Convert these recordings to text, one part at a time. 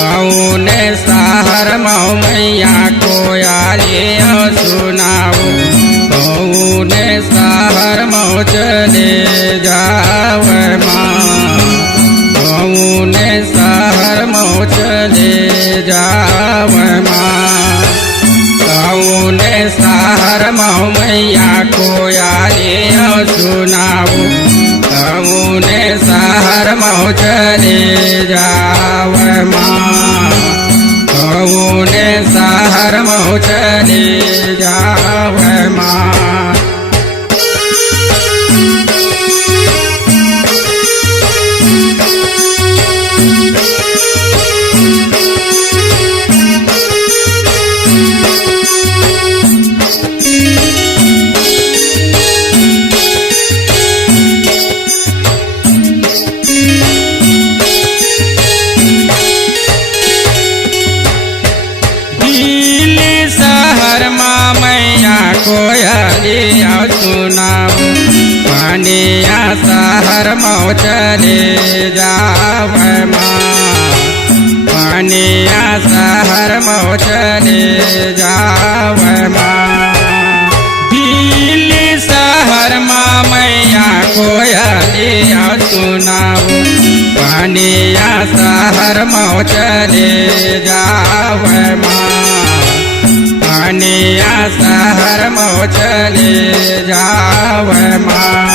कौने सहर मऊ मैया कोयाले सुनाओ कौने सहर मऊ चले जाव माँ कौने सहर मऊ चले जाव माँ कौने सहर मऊ मैया कोयाले सुनाओ कौने सहर मऊ चले जाव माँ कौने सहर मऊ चले जाव माँ। कोयली सुनाओ पानिया सहर मऊ चले जाव माँ पानिया सहर मऊ चले जाव माँ दिल्ली शहर माँ मैया कोयली सुनाओ पानिया सहर मऊ चले जाव माँ पानिया सहर मऊ चले जाव माँ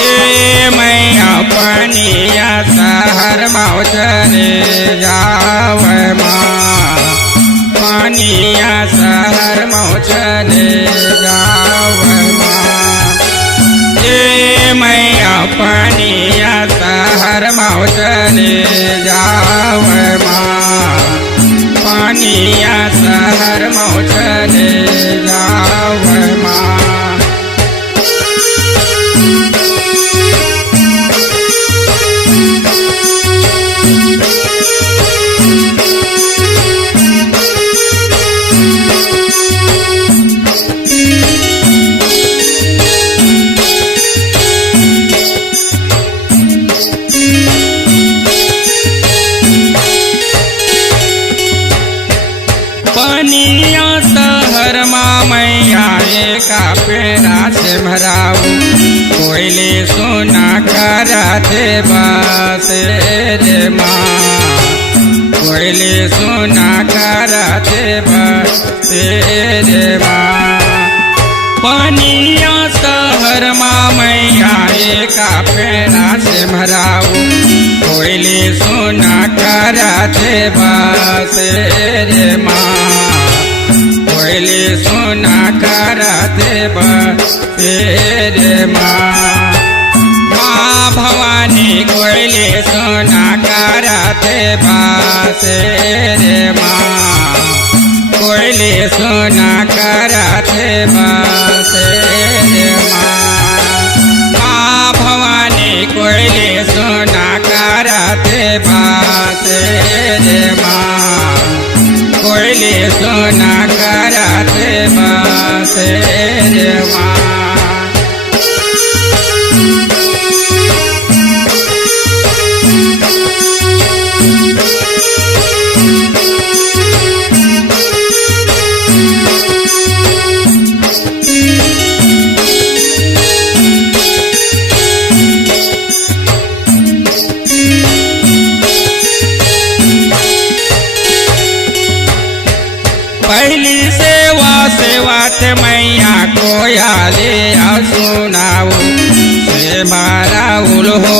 ए मैया पानिया सहर मऊ चले जाव माँ पानिया सहर मऊ चले जाव माँ ए मैया पानिया सहर मऊ चले जाव माँ पानिया सहर मऊ चले जाव माँ। पानिया सहर माँ मैया का पेड़ा से भराऊ कोयले सोना कराते बासे रे माँ कोयले सोना कराते बासे रे माँ पानिया सहर माँ मैया का पेड़ा से भराऊ कोयले सोना कराते बासे रे माँ कोयले सोना कराते बासे रे माँ माँ भवानी कोयले सोना कराते बासे रे माँ कोयले सोना कराते बासे रे माँ माँ भवानी कोयले सोना कराते बासे रे माँ कोयले सोना कराते बासे रे माँ। पहली सेवात मैया कोयाले सुनाओ से मारा उल हो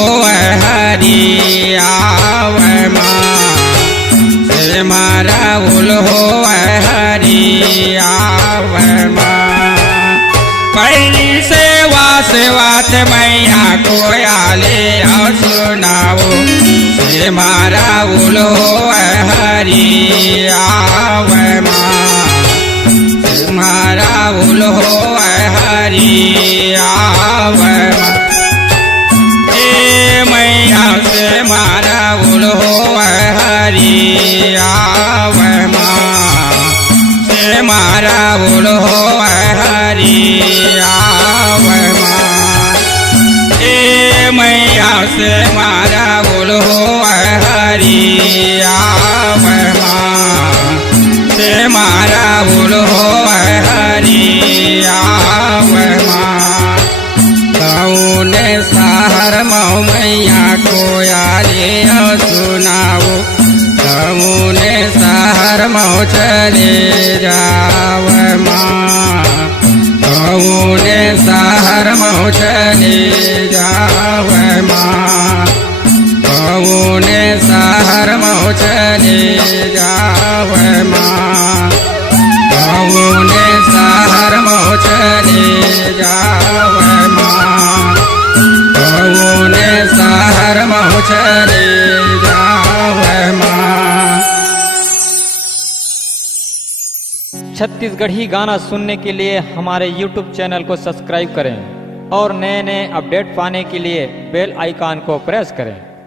हरी आव माँ से मारा उल हो हरी आव माँ पहली सेवात मैया कोयाले सुनाओ से मारा उल हो हरी आव माँ मारा उल हो हरी आव माँ ए मैया से मारा उल हो हरी आव माँ से मारा उल हो हरी आव माँ ए मैया से मारा उल हो हरी आवे माँ से मारा बोल हो हरी आवे माँ कौने सहर मऊ मैया को आले सुनाओ कौने सहर मऊ चले जावे माँ कौने सहर मऊ चले जावे माँ कौने सहर मऊ चले जावे माँ कौने सहर मऊ चले जावे माँ कौने सहर मऊ चले जावे माँ। छत्तीसगढ़ी गाना सुनने के लिए हमारे YouTube चैनल को सब्सक्राइब करें और नए नए अपडेट पाने के लिए बेल आइकन को प्रेस करें।